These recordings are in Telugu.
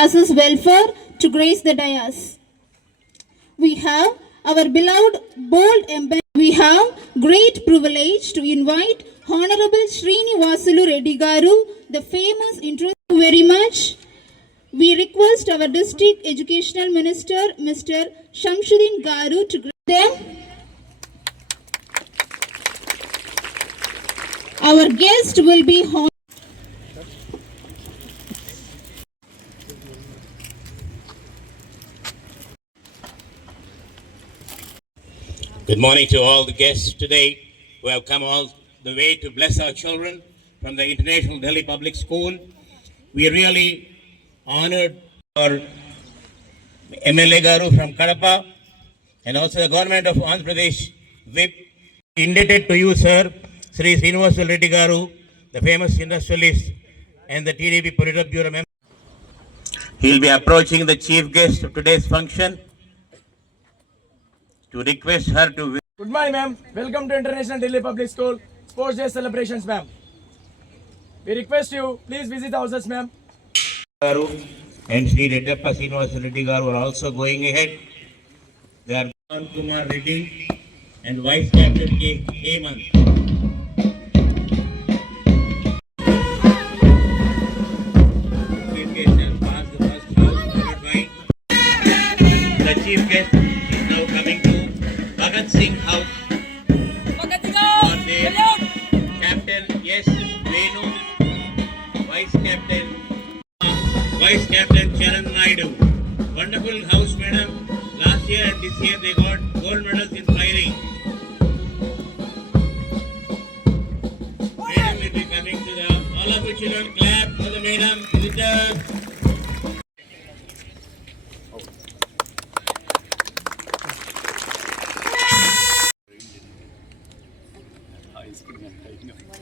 classes welfare to grace the dais. We have our beloved bold emblem. We have great privilege to invite Honorable Srinivasulu Reddy Garu, the famous intro. Very much. We request our district educational minister, Mr. Shamshuddin Garu, to greet them. Our guest will be Good morning to all the guests today who have come all the way to bless our children from the International Delhi Public School. We really honored our MLA Garu from Kadapa and also the government of Andhra Pradesh whip indebted to you, sir, Sri Srinivasa Reddy Garu, the famous industrialist and the TDP Bureau member. He will be approaching the chief guest of today's function to request her to Good morning, ma'am. Welcome to International Delhi Public School Sports Day celebrations, ma'am. We request you, please visit houses, ma'am. Garu and Sri Reddappa Srinivasa Reddy Garu are also going ahead. They are Mohan Kumar Reddy and Vice Captain K. Hemant. Chief guest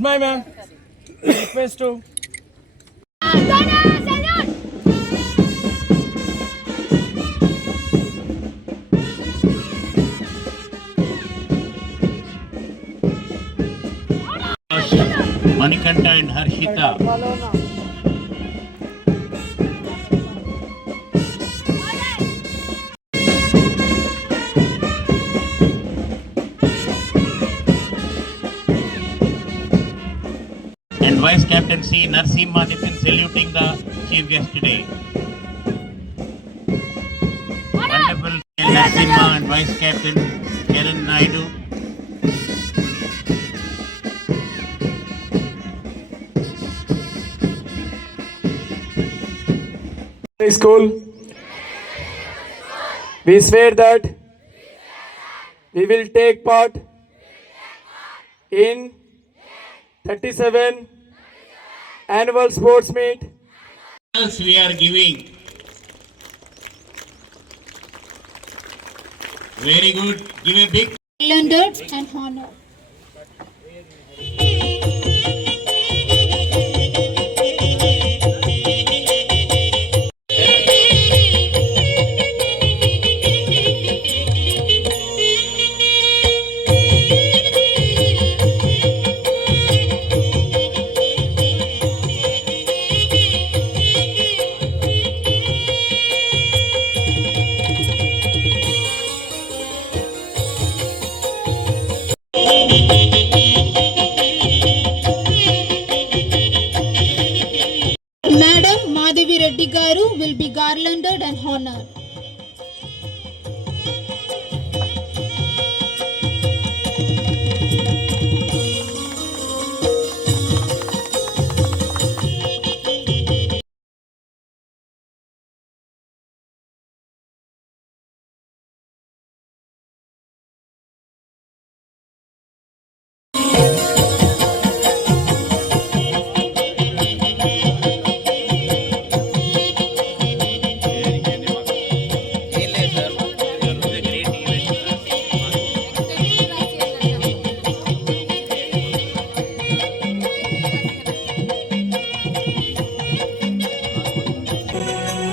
Good morning, ma'am. We request to Manikanta Vice Captain C. Narsimha Nitin saluting the chief guest today. Wonderful Narsimha and Vice Captain Kiran Naidu. school. We swear that we will take part in 37 annual sports meet else we are giving. Very good. Give a big Islanders and honor.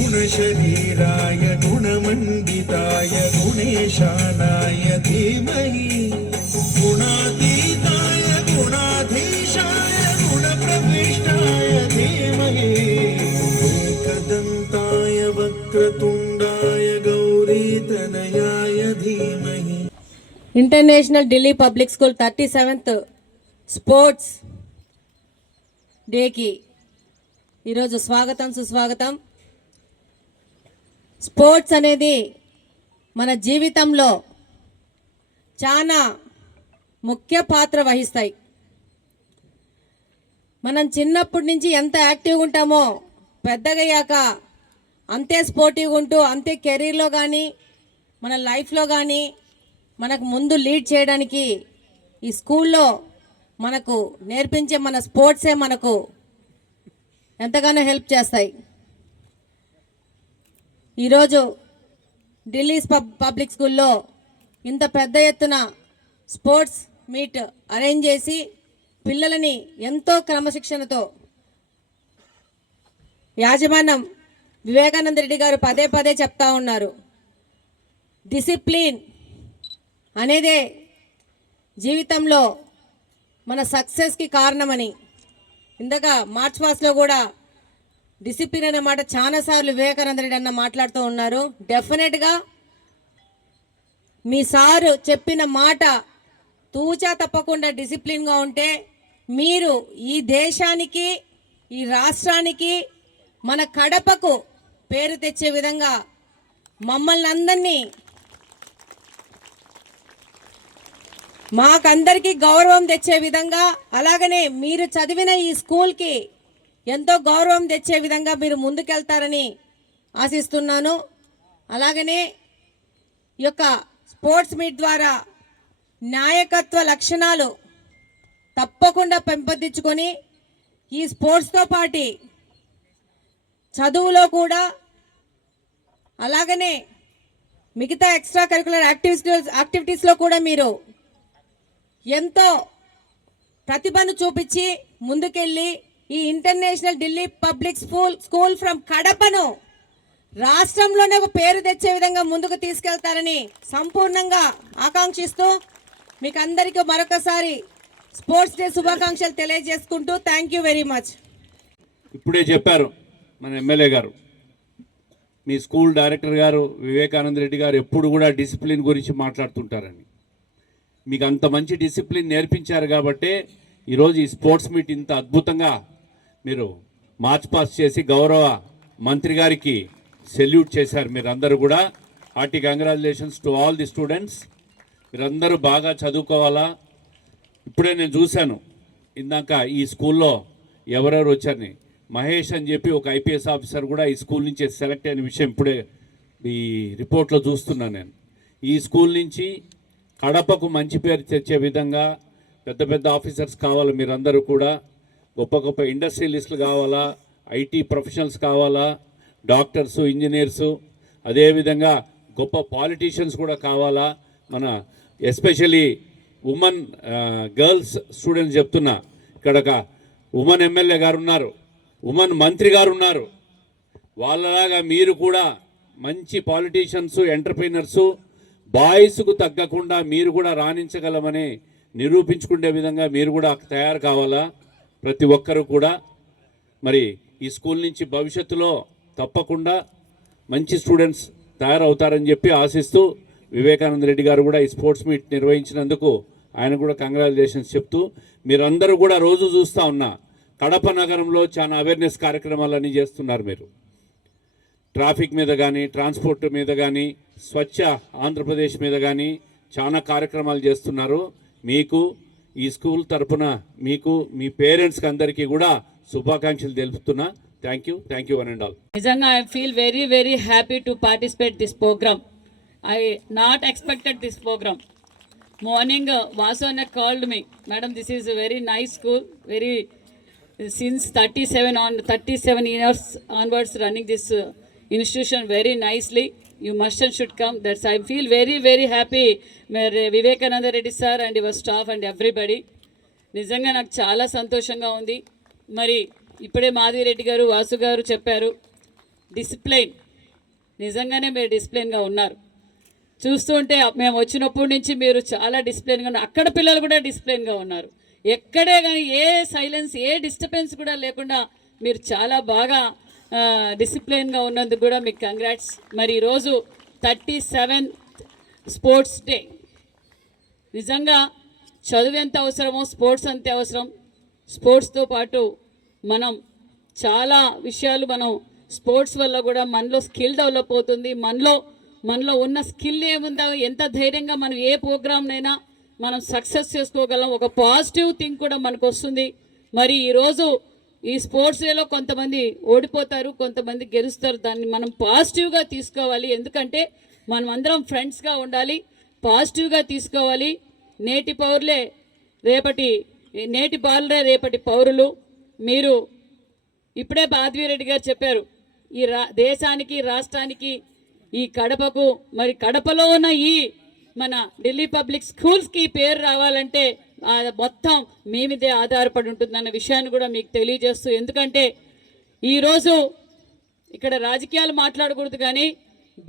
गुणशरीराय गुणमण्डिताय गुणेशानाय धीमहि गुणातीताय गुणाधीशाय गुणप्रविष्टाय धीमहि एकदन्ताय वक्रतुण्डाय गौरीतनयाय धीमहि international Delhi public school thirty seventh sports డేకి ఈరోజు స్వాగతం సుస్వాగతం స్పోర్ట్స్ అనేది మన జీవితంలో చాలా ముఖ్య పాత్ర వహిస్తాయి. మనం చిన్నప్పటి నుంచి ఎంత యాక్టివ్గా ఉంటామో పెద్దగయ్యాక అంతే స్పోర్టివ్గా ఉంటూ అంతే కెరీర్లో కానీ మన లైఫ్లో కానీ మనకు ముందు లీడ్ చేయడానికి ఈ స్కూల్లో మనకు నేర్పించే మన స్పోర్ట్సే మనకు ఎంతగానో హెల్ప్ చేస్తాయి. ఈరోజు ఢిల్లీ పబ్ పబ్లిక్ స్కూల్లో ఇంత పెద్ద ఎత్తున స్పోర్ట్స్ మీట్ అరేంజ్ చేసి పిల్లలని ఎంతో క్రమశిక్షణతో యాజమాన్యం వివేకానంద రెడ్డి గారు పదే పదే చెప్తా ఉన్నారు. డిసిప్లిన్ అనేదే జీవితంలో మన సక్సెస్కి కారణమని. ఇందాక మార్చ్ పాస్లో కూడా డిసిప్లిన్ అనే మాట చాలాసార్లు వివేకానంద రెడ్డి అన్న మాట్లాడుతూ ఉన్నారు. డెఫినెట్గా మీ సారు చెప్పిన మాట తూచా తప్పకుండా డిసిప్లిన్గా ఉంటే మీరు ఈ దేశానికి ఈ రాష్ట్రానికి మన కడపకు పేరు తెచ్చే విధంగా మమ్మల్ని అందరినీ మాకందరికీ గౌరవం తెచ్చే విధంగా అలాగనే మీరు చదివిన ఈ స్కూల్కి ఎంతో గౌరవం తెచ్చే విధంగా మీరు ముందుకెళ్తారని ఆశిస్తున్నాను. అలాగనే ఈ యొక్క స్పోర్ట్స్ మీట్ ద్వారా నాయకత్వ లక్షణాలు తప్పకుండా పెంపొందించుకొని ఈ స్పోర్ట్స్తో పాటి చదువులో కూడా అలాగనే మిగతా ఎక్స్ట్రా కరికులర్ యాక్టివిటీస్ యాక్టివిటీస్లో కూడా మీరు ఎంతో ప్రతిభను చూపించి ముందుకెళ్ళి ఈ international Delhi public school school from కడపను రాష్ట్రంలోనే ఒక పేరు తెచ్చే విధంగా ముందుకు తీసుకెళ్తారని సంపూర్ణంగా ఆకాంక్షిస్తూ మీకు అందరికీ మరొకసారి స్పోర్ట్స్ డే శుభాకాంక్షలు తెలియజేసుకుంటూ థ్యాంక్ యూ వెరీ మచ్. ఇప్పుడే చెప్పారు మన ఎమ్మెల్యే గారు. మీ స్కూల్ డైరెక్టర్ గారు వివేకానంద రెడ్డి గారు ఎప్పుడు కూడా డిసిప్లిన్ గురించి మాట్లాడుతుంటారని. మీకు అంత మంచి డిసిప్లిన్ నేర్పించారు కాబట్టే ఈరోజు ఈ స్పోర్ట్స్ మీట్ ఇంత అద్భుతంగా మీరు మార్చ్ పాస్ చేసి గౌరవ మంత్రి గారికి సెల్యూట్ చేశారు మీరందరూ కూడా. Hearty congratulations to all the students. మీరందరూ బాగా చదువుకోవాలా? ఇప్పుడే నేను చూశాను. ఇందాక ఈ స్కూల్లో ఎవరెవరు వచ్చారని మహేష్ అని చెప్పి ఒక ఐపీఎస్ ఆఫీసర్ కూడా ఈ స్కూల్ నుంచి సెలెక్ట్ అయిన విషయం ఇప్పుడే ఈ రిపోర్ట్లో చూస్తున్నాను నేను. ఈ స్కూల్ నుంచి కడపకు మంచి పేరు తెచ్చే విధంగా పెద్ద పెద్ద ఆఫీసర్స్ కావాలి మీరందరూ కూడా. గొప్ప గొప్ప ఇండస్ట్రియలిస్టులు కావాలా ఐటీ ప్రొఫెషనల్స్ కావాలా డాక్టర్స్ ఇంజనీర్సు అదేవిధంగా గొప్ప పాలిటీషియన్స్ కూడా కావాలా. మన ఎస్పెషలీ ఉమెన్ గర్ల్స్ స్టూడెంట్స్ చెప్తున్నా ఇక్కడ ఒక ఉమెన్ ఎమ్మెల్యే గారు ఉన్నారు ఉమెన్ మంత్రి గారు ఉన్నారు. వాళ్ళలాగా మీరు కూడా మంచి పాలిటీషియన్స్ ఎంటర్ప్రీనర్సు బాయ్స్కు తగ్గకుండా మీరు కూడా రాణించగలమని నిరూపించుకునే విధంగా మీరు కూడా తయారు కావాలా. ప్రతి ఒక్కరూ కూడా మరి ఈ స్కూల్ నుంచి భవిష్యత్తులో తప్పకుండా మంచి స్టూడెంట్స్ తయారవుతారని చెప్పి ఆశిస్తూ వివేకానంద రెడ్డి గారు కూడా ఈ స్పోర్ట్స్ మీట్ నిర్వహించినందుకు ఆయన కూడా కంగ్రాచులేషన్స్ చెప్తూ మీరందరూ కూడా రోజు చూస్తూ ఉన్నా కడప నగరంలో చాలా అవేర్నెస్ కార్యక్రమాలన్నీ చేస్తున్నారు మీరు. ట్రాఫిక్ మీద కానీ ట్రాన్స్పోర్ట్ మీద కానీ స్వచ్ఛ ఆంధ్రప్రదేశ్ మీద కానీ చాలా కార్యక్రమాలు చేస్తున్నారు. మీకు ఈ స్కూల్ తరపున మీకు మీ పేరెంట్స్కి అందరికీ కూడా శుభాకాంక్షలు తెలుపుతున్నా. Thank you thank you one and all నిజంగా I feel very very happy to participate this programme I not expected this programme morning Vasu అన్న called me madam this is very nice school very since thirty seven on thirty seven years onwards running this institution very nicely you must and should come that's I feel very very happy Vivekananda Reddy sir and your staff and everybody నిజంగా నాకు చాలా సంతోషంగా ఉంది. మరి ఇప్పుడే మాధవిరెడ్డి గారు వాసు గారు చెప్పారు డిసిప్లైన్ నిజంగానే మీరు డిసిప్లైన్గా ఉన్నారు. చూస్తుంటే మేము వచ్చినప్పటి నుంచి మీరు చాలా డిసిప్లైన్గా ఉన్నారు. అక్కడ పిల్లలు కూడా డిసిప్లైన్గా ఉన్నారు. ఎక్కడే కానీ ఏ సైలెన్స్ ఏ డిస్టర్బెన్స్ కూడా లేకుండా మీరు చాలా బాగా డిసిప్లిన్గా ఉన్నందుకు కూడా మీకు కంగ్రాట్స్ మరి ఈరోజు థర్టీ సెవెన్ స్పోర్ట్స్ డే నిజంగా చదువు ఎంత అవసరమో స్పోర్ట్స్ అంతే అవసరం. స్పోర్ట్స్తో పాటు మనం చాలా విషయాలు మనం స్పోర్ట్స్ వల్ల కూడా మనలో స్కిల్ డెవలప్ అవుతుంది. మనలో మనలో ఉన్న స్కిల్ ఏముందో ఎంత ధైర్యంగా మనం ఏ ప్రోగ్రామ్నైనా మనం సక్సెస్ చేసుకోగలం. ఒక పాజిటివ్ థింగ్ కూడా మనకు వస్తుంది. మరి ఈరోజు ఈ స్పోర్ట్స్ డేలో కొంతమంది ఓడిపోతారు కొంతమంది గెలుస్తారు. దాన్ని మనం పాజిటివ్గా తీసుకోవాలి. ఎందుకంటే మనం అందరం ఫ్రెండ్స్గా ఉండాలి. పాజిటివ్గా తీసుకోవాలి. నేటి పౌరులే రేపటి నేటి బాలురే రేపటి పౌరులు. మీరు ఇప్పుడే బాధ్వీరెడ్డి గారు చెప్పారు ఈ రా దేశానికి రాష్ట్రానికి ఈ కడపకు మరి కడపలో ఉన్న ఈ మన ఢిల్లీ పబ్లిక్ స్కూల్స్కి పేరు రావాలంటే మొత్తం మీ మీదే ఆధారపడి ఉంటుందన్న విషయాన్ని కూడా మీకు తెలియజేస్తూ ఎందుకంటే ఈరోజు ఇక్కడ రాజకీయాలు మాట్లాడకూడదు కానీ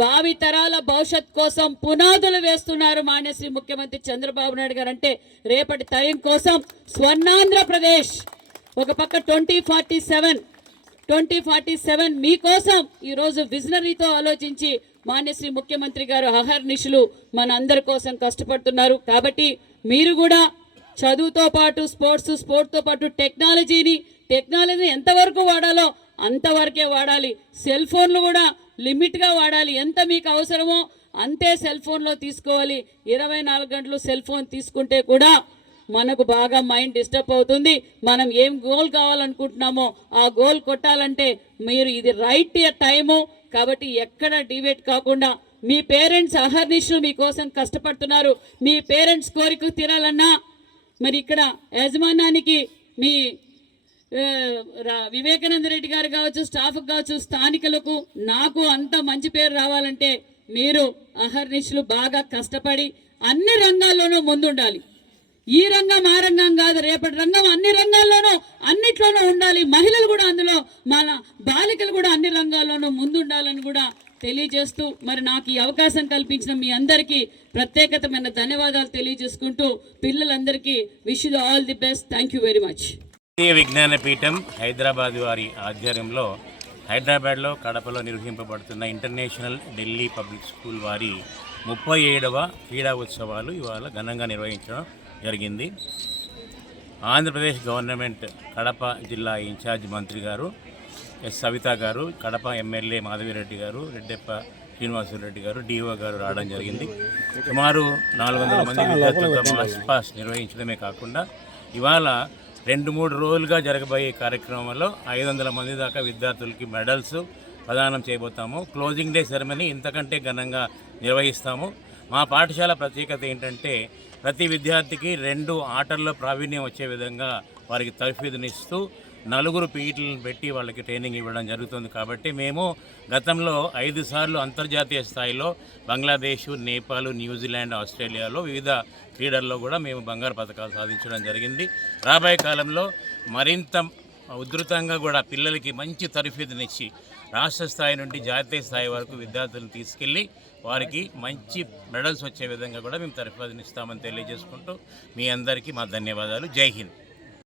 భావి తరాల భవిష్యత్ కోసం పునాదులు వేస్తున్నారు మాన్యశ్రీ ముఖ్యమంత్రి చంద్రబాబు నాయుడు గారు. అంటే రేపటి తరం కోసం స్వర్ణాంధ్రప్రదేశ్ ఒక పక్క twenty forty seven twenty forty seven మీకోసం ఈరోజు విజనరీతో ఆలోచించి మాన్యశ్రీ ముఖ్యమంత్రి గారు అహర్నిశులు మన అందరి కోసం కష్టపడుతున్నారు. కాబట్టి మీరు కూడా చదువుతో పాటు స్పోర్ట్స్ స్పోర్ట్స్తో పాటు టెక్నాలజీని టెక్నాలజీని ఎంతవరకు వాడాలో అంతవరకే వాడాలి. సెల్ ఫోన్లు కూడా లిమిట్గా వాడాలి. ఎంత మీకు అవసరమో అంతే సెల్ ఫోన్లో తీసుకోవాలి. ఇరవై నాలుగు గంటలు సెల్ ఫోన్ తీసుకుంటే కూడా మనకు బాగా మైండ్ డిస్టర్బ్ అవుతుంది. మనం ఏం గోల్ కావాలనుకుంటున్నామో ఆ గోల్ కొట్టాలంటే మీరు ఇది రైట్ టైము. కాబట్టి ఎక్కడ డివేట్ కాకుండా మీ పేరెంట్స్ అహర్నిశలు మీకోసం కష్టపడుతున్నారు. మీ పేరెంట్స్ కోరిక తీరాలన్నా మరి ఇక్కడ యాజమాన్యానికి మీ రా- వివేకానంద రెడ్డి గారు కావచ్చు స్టాఫ్ కావచ్చు స్థానికులకు నాకు అంత మంచి పేరు రావాలంటే మీరు అహర్నిశలు బాగా కష్టపడి అన్ని రంగాల్లోనూ ముందుండాలి. ఈ రంగం ఆ రంగం కాదు రేపటి రంగం అన్ని రంగాల్లోనూ అన్నిట్లోనూ ఉండాలి. మహిళలు కూడా అందులో మన బాలికలు కూడా అన్ని రంగాల్లోనూ ముందుండాలని కూడా తెలియజేస్తూ మరి నాకు ఈ అవకాశం కల్పించిన మీ అందరికీ ప్రత్యేకతమైన ధన్యవాదాలు తెలియజేసుకుంటూ పిల్లలందరికీ wish the all the best thank you very much Vignana Peetham Hyderabad వారి ఆధ్వర్యంలో హైదరాబాద్లో కడపలో నిర్వహింపబడుతున్న ఇంటర్నేషనల్ ఢిల్లీ పబ్లిక్ స్కూల్ వారి ముప్పై ఏడవ క్రీడా ఉత్సవాలు ఇవాళ ఘనంగా నిర్వహించడం జరిగింది. ఆంధ్రప్రదేశ్ గవర్నమెంట్ కడప జిల్లా ఇన్ఛార్జ్ మంత్రి గారు ఎస్ సవిత గారు కడప ఎమ్మెల్యే మాధవిరెడ్డి గారు రెడ్డెప్ప శ్రీనివాసరెడ్డి గారు డిఓ గారు రావడం జరిగింది. సుమారు నాలుగు వందల మంది విద్యార్థులతో మాస్ పాస్ నిర్వహించడమే కాకుండా ఇవాళ రెండు మూడు రోజులుగా జరగబోయే కార్యక్రమంలో ఐదు వందల మంది దాకా విద్యార్థులకి మెడల్స్ ప్రదానం చేయబోతాము. క్లోజింగ్ డే సెరమనీ ఇంతకంటే ఘనంగా నిర్వహిస్తాము. మా పాఠశాల ప్రత్యేకత ఏంటంటే ప్రతి విద్యార్థికి రెండు ఆటల్లో ప్రావీణ్యం వచ్చే విధంగా వారికి తర్ఫీదునిస్తూ నలుగురు పీఈటీలను పెట్టి వాళ్ళకి ట్రైనింగ్ ఇవ్వడం జరుగుతుంది. కాబట్టి మేము గతంలో ఐదు సార్లు అంతర్జాతీయ స్థాయిలో బంగ్లాదేశ్ నేపాల్ న్యూజిలాండ్ ఆస్ట్రేలియాలో వివిధ క్రీడల్లో కూడా మేము బంగారు పథకాలు సాధించడం జరిగింది. రాబోయే కాలంలో మరింత ఉధృతంగా కూడా పిల్లలకి మంచి తరఫీదునిచ్చి రాష్ట్ర స్థాయి నుండి జాతీయ స్థాయి వరకు విద్యార్థులను తీసుకెళ్ళి వారికి మంచి మెడల్స్ వచ్చే విధంగా కూడా మేము తరఫీదునిస్తామని తెలియజేసుకుంటూ మీ అందరికీ మా ధన్యవాదాలు. జై హింద్.